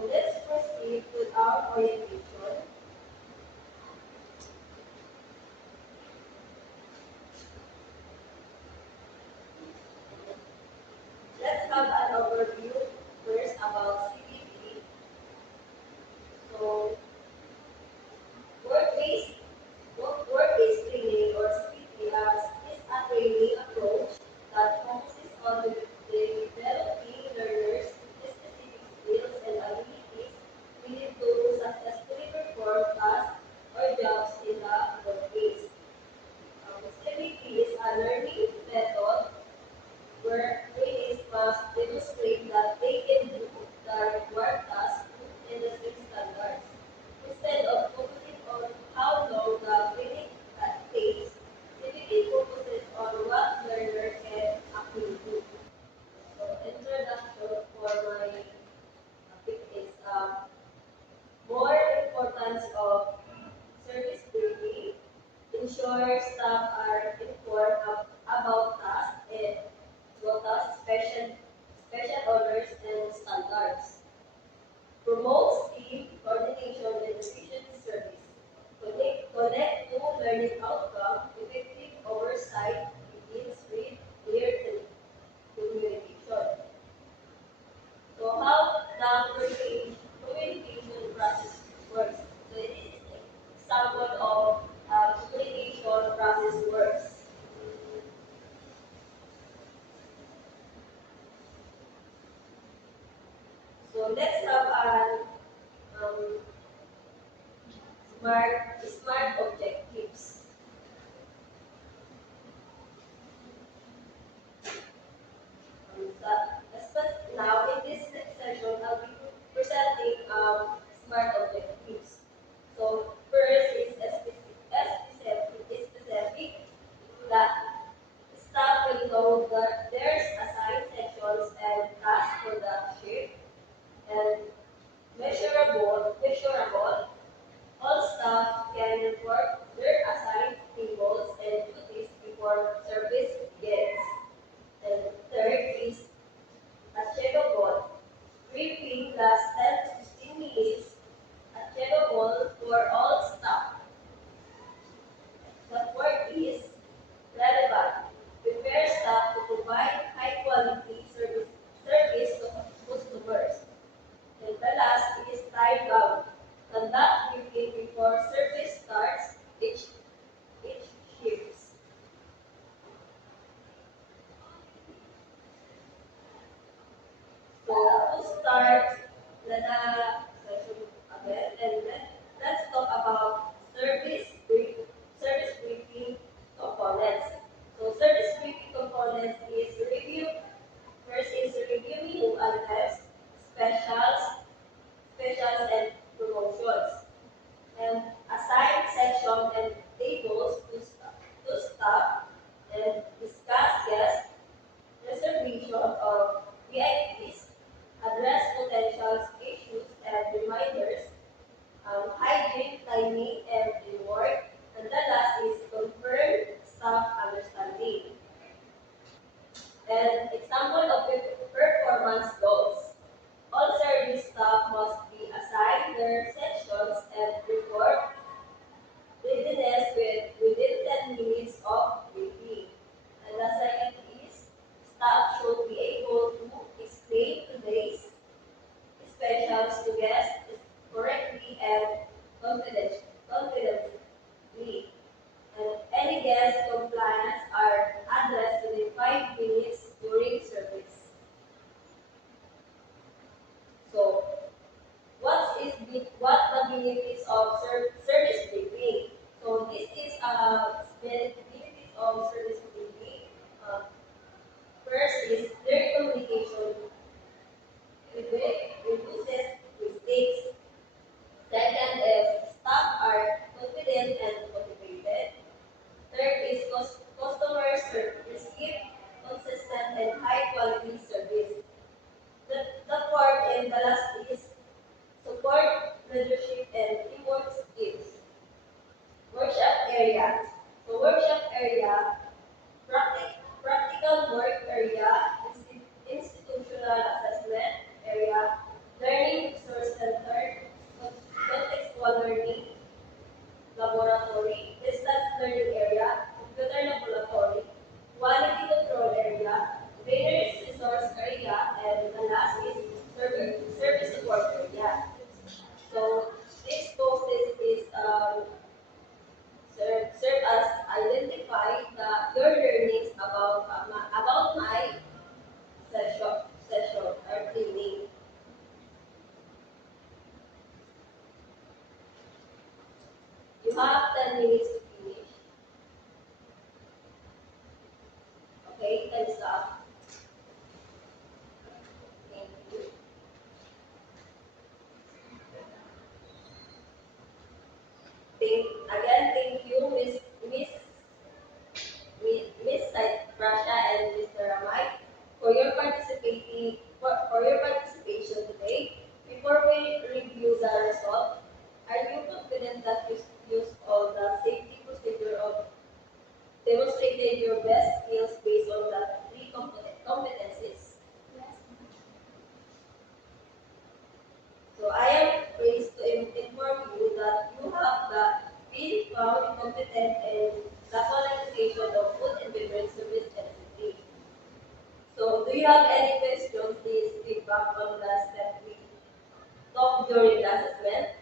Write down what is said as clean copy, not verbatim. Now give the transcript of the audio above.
So let's proceed with our orientation. Let's have an overview first about CBT. So work-based work-based training or CBT is a training approach that focuses on developing learners with specific skills and abilities needed to successfully perform tasks or jobs in the workplace. CBT is a learning method where trainees must demonstrate that they can do the required tasks to industry standards. Instead of focusing on how long the training takes, CBT focuses on what learner can actually do. So, introduction for my topic is more importance of service briefing. Ensure staff are informed about tasks and quotas, special orders, and standards. Promotes team coordination and efficient service. Connect to learning outcome. Effective oversight begins with clear communication. So how the communication process works. So it is an example of communication process works. So let's have an um, smart objectives. Now in this session, I'll be presenting smart objectives. So first is specific that staff will know that there's assigned sections and tasks for that shift, and measurable. All staff can report their assigned tables and duties before service begins. And third is achievable. Briefing lasts 10 to 15 minutes, achievable for all staff. The fourth is relevant. Prepare staff to provide high quality service to customers. And the last is time bound. Conduct briefing before service starts each shift. So to start the session again, and let's talk about service briefing components. So service briefing components is review. First is reviewing new items, specials, and promotions, and assign section and tables to staff, and discuss guest reservation of VIPs, address potential issues and reminders, hygiene, timing, and reward, and the last is confirm staff understanding. And example of performance goals. All service staff must be assigned their sections and report readiness within 10 minutes of briefing. And the second is staff should be able to explain today's specials to guests correctly and confidently. And any guest complaints are addressed within 5 minutes during service. So, what the benefits of service briefing? So this is benefits of service briefing. Uh, First is clear communication. Reduces mistakes. Second is staff are confident and motivated. Third is customers receive consistent and high quality service. The fourth and the last is support leadership and Thank you, Miss Brasha and Mr. Ramay, for your participation today. Before we review the result, are you confident that you used all the safety procedure of demonstrated your best skills based on the three competencies? So I am pleased to inform you that you have been found competent in the qualification of food and beverage service entity. So do you have any questions? Please feedback on the step we talked during the assessment.